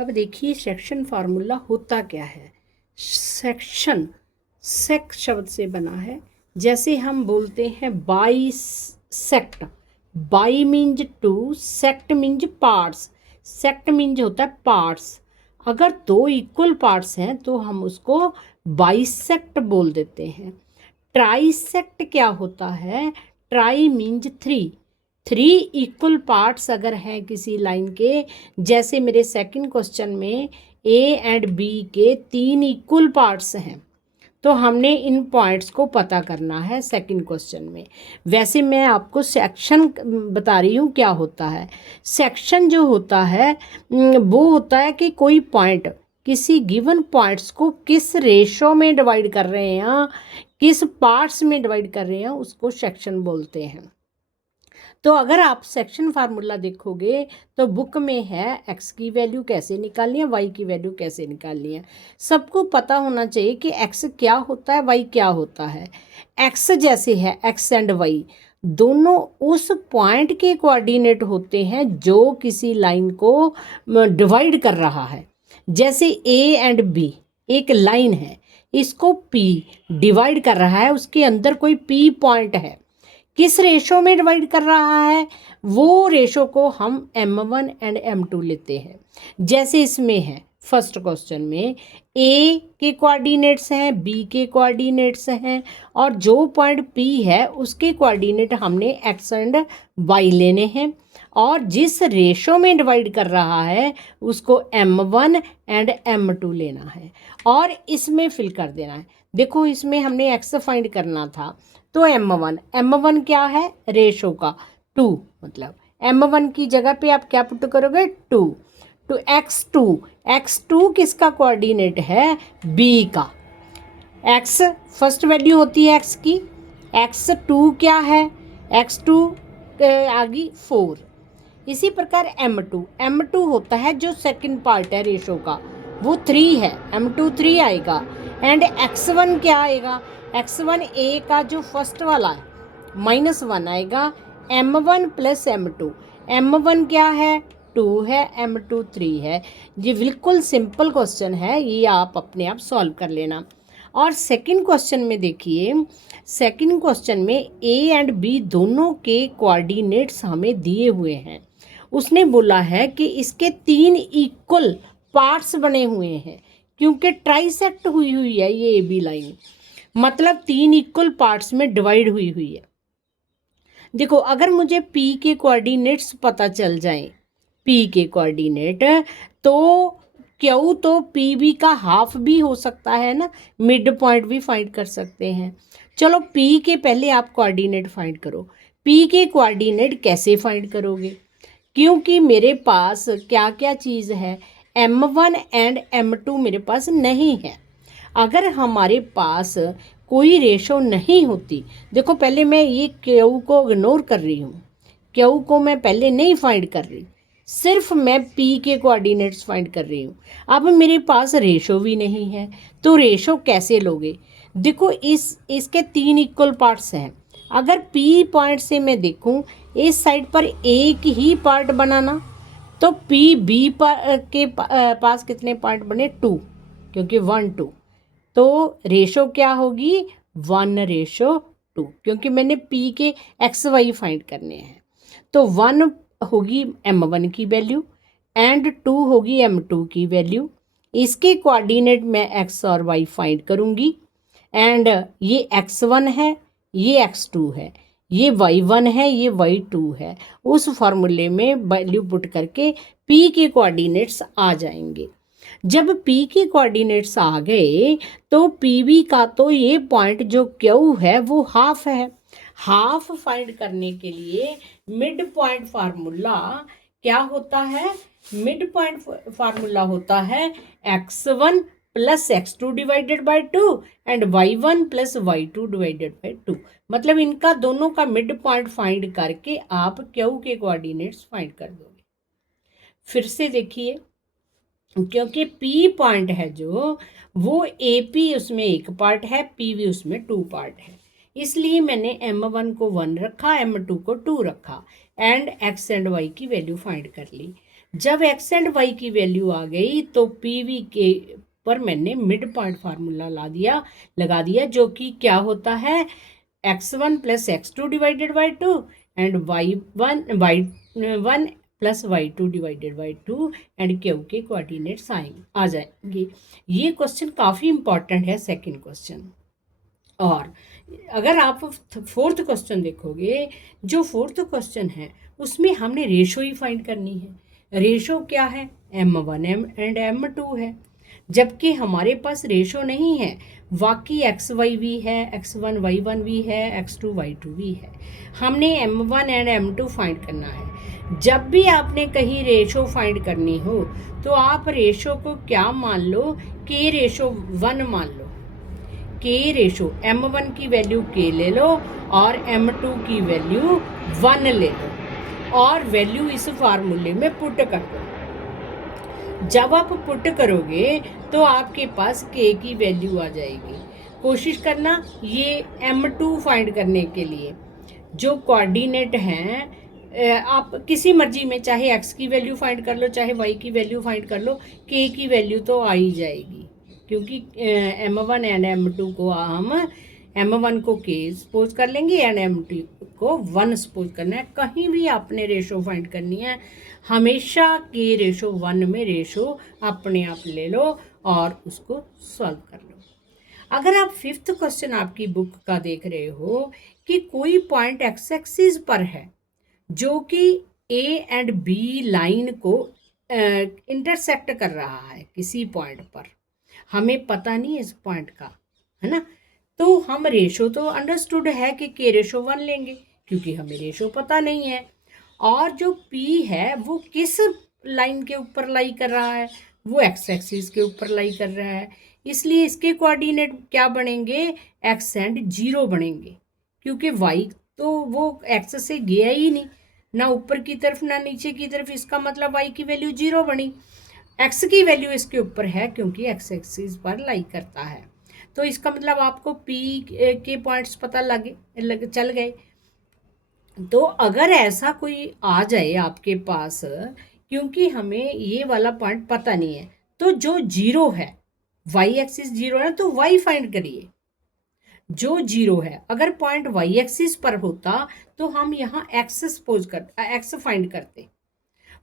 अब देखिए section formula होता क्या है। सेक्शन सेक शब्द से बना है। जैसे हम बोलते हैं bisect, bi means two, sect means parts. Sect means होता है पार्ट्स। अगर दो इक्वल पार्ट्स हैं तो हम उसको बाइसेक्ट बोल देते हैं। ट्राइसेक्ट क्या होता है? Try means three. Three equal parts अगर हैं किसी लाइन के, जैसे मेरे सेकंड क्वेश्चन में ए एंड बी के तीन इक्वल पार्ट्स हैं, तो हमने इन पॉइंट्स को पता करना है सेकंड क्वेश्चन में। वैसे मैं आपको सेक्शन बता रही हूँ क्या होता है। सेक्शन जो होता है वो होता है कि कोई पॉइंट किसी गिवन पॉइंट्स को किस रेशो में डिवाइड कर रहे हैं, किस पार्ट्स में डिवाइड कर रहे हैं, उसको सेक्शन बोलते हैं। तो अगर आप सेक्शन फार्मूला देखोगे तो बुक में है एक्स की वैल्यू कैसे निकालनी है, वाई की वैल्यू कैसे निकालनी है। सबको पता होना चाहिए कि एक्स क्या होता है, वाई क्या होता है। एक्स जैसे है, एक्स एंड वाई दोनों उस पॉइंट के कोऑर्डिनेट होते हैं जो किसी लाइन को डिवाइड कर रहा है। जैसे ए एंड बी एक लाइन है, इसको पी डिवाइड कर रहा है, उसके अंदर कोई पी पॉइंट है, किस रेशो में डिवाइड कर रहा है, वो रेशो को हम m1 एंड m2 लेते हैं। जैसे इसमें है फर्स्ट क्वेश्चन में a के कोऑर्डिनेट्स हैं, b के कोऑर्डिनेट्स हैं, और जो पॉइंट p है उसके कोऑर्डिनेट हमने x एंड y लेने हैं, और जिस रेशो में डिवाइड कर रहा है उसको m1 एंड m2 लेना है और इसमें फिल कर देना है। देखो इसमें हमने x फाइंड करना था, तो m1 क्या है? रेशो का 2, मतलब m1 की जगह पे आप क्या पुट करोगे? 2 टू x2 किसका कोऑर्डिनेट है? b का। x फर्स्ट वैल्यू होती है x की, x2 क्या है? x2 आ गई 4। इसी प्रकार m2 होता है जो सेकंड पार्ट है रेशो का, वो 3 है, m2 3 आएगा। एंड x1 क्या आएगा? x1 a का जो फर्स्ट वाला है -1 आएगा, m1 प्लस m1 क्या है? 2 है, m2 3 है। ये बिल्कुल सिंपल क्वेश्चन है, ये आप अपने आप सॉल्व कर लेना। और सेकंड क्वेश्चन में देखिए, सेकंड क्वेश्चन में a एंड b दोनों के कोऑर्डिनेट्स हमें दिए हुए हैं। उसने बोला है कि इसके 3 इक्वल पार्ट्स बने हुए हैं, क्योंकि ट्राइसेक्ट हुई है ये ए बी लाइन, मतलब 3 इक्वल पार्ट्स में डिवाइड हुई है। देखो अगर मुझे p के कोऑर्डिनेट्स पता चल जाएं, p के कोऑर्डिनेट, तो क्यू तो पी बी का हाफ भी हो सकता है ना, मिड पॉइंट भी फाइंड कर सकते हैं। चलो p के पहले आप कोऑर्डिनेट फाइंड करो। p के कोऑर्डिनेट कैसे फाइंड करोगे? क्योंकि मेरे पास क्या क्या चीज़ है, m1 एंड m2 मेरे पास नहीं है। अगर हमारे पास कोई रेशो नहीं होती, देखो पहले मैं ये क्यू को इग्नोर कर रही हूँ, क्यू को मैं पहले नहीं फाइंड कर रही, सिर्फ मैं p के कोऑर्डिनेट्स फाइंड कर रही हूँ। अब मेरे पास रेशो भी नहीं है, तो रेशो कैसे लोगे? देखो इसके 3 इक्वल पार्ट्स हैं। अगर p पॉइंट से मैं देखूँ, इस साइड पर एक ही पार्ट बनाना, तो p b के पास कितने पार्ट बने? 2, क्योंकि 1 2, तो रेशो क्या होगी? 1:2, क्योंकि मैंने p के एक्स वाई फाइंड करने हैं। तो 1 होगी m1 की वैल्यू एंड 2 होगी m2 की वैल्यू। इसके कोऑर्डिनेट मैं x और y फाइंड करूँगी, एंड ये x1 है, ये x2 है, ये y1 है, ये y2 है। उस फॉर्मूले में वैल्यू पुट करके p के कोऑर्डिनेट्स आ जाएंगे। जब p के कोऑर्डिनेट्स आ गए तो pb का तो ये पॉइंट जो q है वो हाफ है। हाफ फाइंड करने के लिए मिड पॉइंट फार्मूला क्या होता है? मिड पॉइंट फार्मूला होता है x1 plus x2 divided by 2 and y1 plus y2 divided by 2। मतलब इनका दोनों का मिड पॉइंट फाइंड करके आप q के कोऑर्डिनेट्स फाइंड कर दोगे। फिर से देखिए, क्योंकि p पॉइंट है जो, वो AP उसमें एक पार्ट है, PV उसमें 2 पार्ट है, इसलिए मैंने m1 को 1 रखा, m2 को 2 रखा, एंड x एंड y की वैल्यू फाइंड कर ली। जब एक्स एंड वाई की वैल्यू आ गई तो पी वी के पर मैंने मिड पॉइंट फार्मूला लगा दिया, जो कि क्या होता है, x1 plus x2 divided by 2 and y1 plus y2 divided by 2 and Q के कोऑर्डिनेट्स आ जाएंगे। ये क्वेश्चन काफ़ी इंपॉर्टेंट है, सेकंड क्वेश्चन। और अगर आप फोर्थ क्वेश्चन देखोगे, जो फोर्थ क्वेश्चन है उसमें हमने रेशो ही फाइंड करनी है। रेशो क्या है, m1 एंड m2 है, जबकि हमारे पास रेशो नहीं है, बाकी एक्स वाई भी है, x1 y1 भी है, x2 y2 भी है। हमने m1 एंड m2 फाइंड करना है। जब भी आपने कहीं रेशो फाइंड करनी हो तो आप रेशो को क्या मान लो, k रेशो 1 मान लो। k रेशो m1 की वैल्यू k ले लो और m2 की वैल्यू 1 ले लो और वैल्यू इस फार्मूले में पुट कर दो। जब आप पुट करोगे तो आपके पास k की वैल्यू आ जाएगी। कोशिश करना ये m2 फाइंड करने के लिए जो कोऑर्डिनेट हैं, आप किसी मर्जी में चाहे x की वैल्यू फाइंड कर लो, चाहे y की वैल्यू फाइंड कर लो, k की वैल्यू तो आ ही जाएगी, क्योंकि m1 एंड m2 को हम m1 को k सपोज कर लेंगे एंड m2 को 1 सपोज करना है। कहीं भी आपने रेशो फाइंड करनी है, हमेशा k रेशो 1 में रेशो अपने आप ले लो और उसको सॉल्व कर लो। अगर आप फिफ्थ क्वेश्चन आपकी बुक का देख रहे हो कि कोई पॉइंट एक्स एक्सिस पर है जो कि ए एंड बी लाइन को इंटरसेक्ट कर रहा है किसी पॉइंट पर, हमें पता नहीं इस पॉइंट का, है ना, तो हम रेशो तो अंडरस्टूड है कि k रेशो 1 लेंगे, क्योंकि हमें रेशो पता नहीं है। और जो p है वो किस लाइन के ऊपर लाई कर रहा है, वो एक्स एक्सिस के ऊपर लाई कर रहा है, इसलिए इसके कोऑर्डिनेट क्या बनेंगे, x एंड 0 बनेंगे, क्योंकि y तो वो x से गया ही नहीं, ना ऊपर की तरफ ना नीचे की तरफ, इसका मतलब y की वैल्यू 0 बनी। x की वैल्यू इसके ऊपर है क्योंकि x एक्सिस पर लाई करता है, तो इसका मतलब आपको p के पॉइंट्स पता चल गए। तो अगर ऐसा कोई आ जाए आपके पास, क्योंकि हमें ये वाला पॉइंट पता नहीं है, तो जो 0 है, y एक्सिस 0 है तो y फाइंड करिए जो 0 है। अगर पॉइंट y एक्सिस पर होता तो हम यहाँ x फाइंड करते।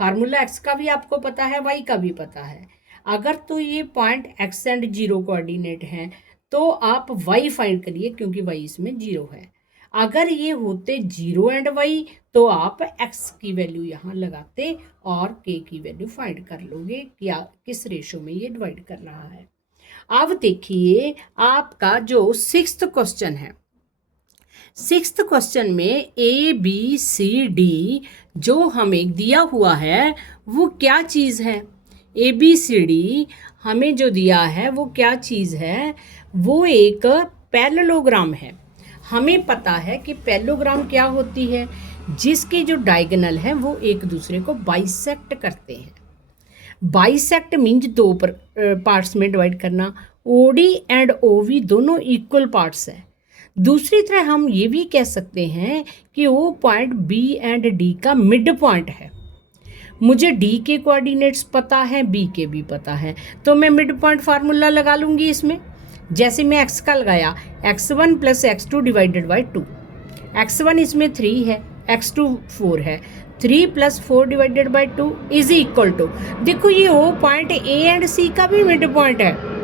फार्मूला x का भी आपको पता है, y का भी पता है। अगर तो ये पॉइंट x एंड 0 कोऑर्डिनेट हैं तो आप y फाइंड करिए, क्योंकि y इसमें 0 है। अगर ये होते 0 एंड y तो आप x की वैल्यू यहाँ लगाते और k की वैल्यू फाइंड कर लोगे कि किस रेशो में ये डिवाइड कर रहा है। अब देखिए आपका जो सिक्स्थ क्वेश्चन है, सिक्स्थ क्वेश्चन में ABCD जो हमें दिया हुआ है वो क्या चीज़ है, ABCD हमें जो दिया है वो क्या चीज़ है, वो एक पैरेललोग्राम है। हमें पता है कि पैरेललोग्राम क्या होती है, जिसके जो डायगोनल है वो एक दूसरे को बाइसेक्ट करते हैं। बाइसेक्ट मीन्स दो पार्ट्स में डिवाइड करना, OD एंड OV दोनों इक्वल पार्ट्स है। दूसरी तरह हम ये भी कह सकते हैं कि वो पॉइंट B एंड D का मिड पॉइंट है। मुझे D के कोऑर्डिनेट्स पता है, B के भी पता है, तो मैं मिड पॉइंट फार्मूला लगा लूँगी इसमें। जैसे मैं x का लगाया, x1 plus x2 divided by 2, x1 इसमें 3 है, x2 4 है, 3 plus 4 divided by 2 is equal to, देखो ये वो पॉइंट A एंड C का भी मिड पॉइंट है,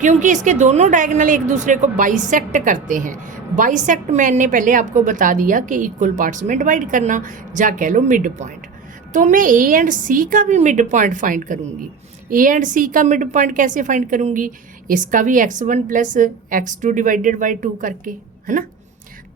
क्योंकि इसके दोनों डायगोनल एक दूसरे को बाइसेक्ट करते हैं। बाइसेक्ट मैंने पहले आपको बता दिया कि इक्वल पार्ट्स में डिवाइड करना, जा कह लो मिड पॉइंट। तो मैं A एंड C का भी मिड पॉइंट फाइंड करूंगी। A एंड C का मिड पॉइंट कैसे फाइंड करूंगी, इसका भी x1 plus x2 divided by 2 करके, है ना।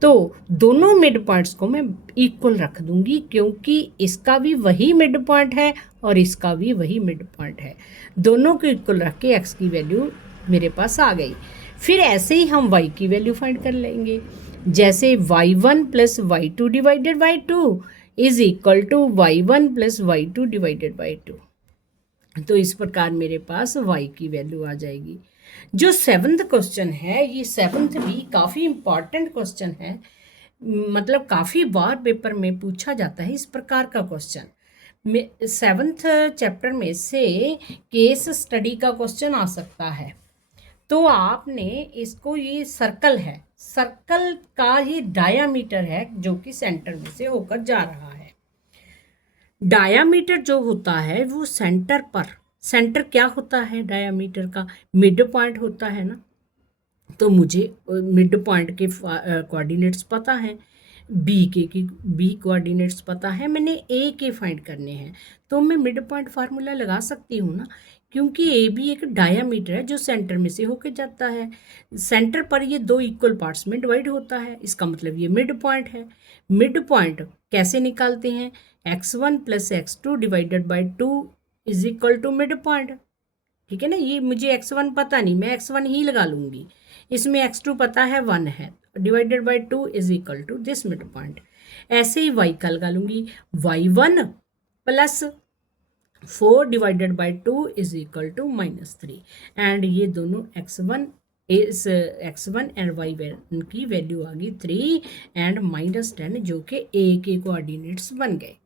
तो दोनों मिड पॉइंट्स को मैं इक्वल रख दूंगी, क्योंकि इसका भी वही मिड पॉइंट है और इसका भी वही मिड पॉइंट है। दोनों को इक्वल रख के x की वैल्यू मेरे पास आ गई। फिर ऐसे ही हम y की वैल्यू फाइंड कर लेंगे, जैसे y1 plus y2 divided by 2 is equal to y1 plus y2 divided by 2। तो इस प्रकार मेरे पास y की वैल्यू आ जाएगी। जो सेवन्थ क्वेश्चन है, ये सेवन्थ भी काफ़ी इम्पॉर्टेंट क्वेश्चन है, मतलब काफ़ी बार पेपर में पूछा जाता है इस प्रकार का क्वेश्चन। सेवन्थ चैप्टर में से केस स्टडी का क्वेश्चन आ सकता है। तो आपने इसको, ये सर्कल है, सर्कल का ये डायामीटर है जो कि सेंटर में से होकर जा रहा है। डायामीटर जो होता है वो सेंटर पर, सेंटर क्या होता है डायामीटर का, मिड पॉइंट होता है ना। तो मुझे मिड पॉइंट के कोऑर्डिनेट्स पता हैं, बी कोऑर्डिनेट्स पता है, मैंने ए के फाइंड करने हैं। तो मैं मिड पॉइंट फार्मूला लगा सकती हूँ ना, क्योंकि ए भी एक डायामीटर है जो सेंटर में से होकर जाता है। सेंटर पर ये दो इक्वल पार्ट्स में डिवाइड होता है, इसका मतलब ये मिड पॉइंट है। मिड पॉइंट कैसे निकालते हैं, x1 + x2 divided by 2 is equal to mid point. ठीक है ना, ये मुझे x1 पता नहीं, मैं x1 ही लगा लूँगी। इसमें x2 पता है 1 है, divided by 2 is equal to this mid point. ऐसे ही y का लगा लूँगी, y1 + 4 divided by 2 is equal to -3। And ये दोनों x1 एंड y1 की वैल्यू आ गई 3 एंड -10, जो कि a के कोऑर्डिनेट्स बन गए।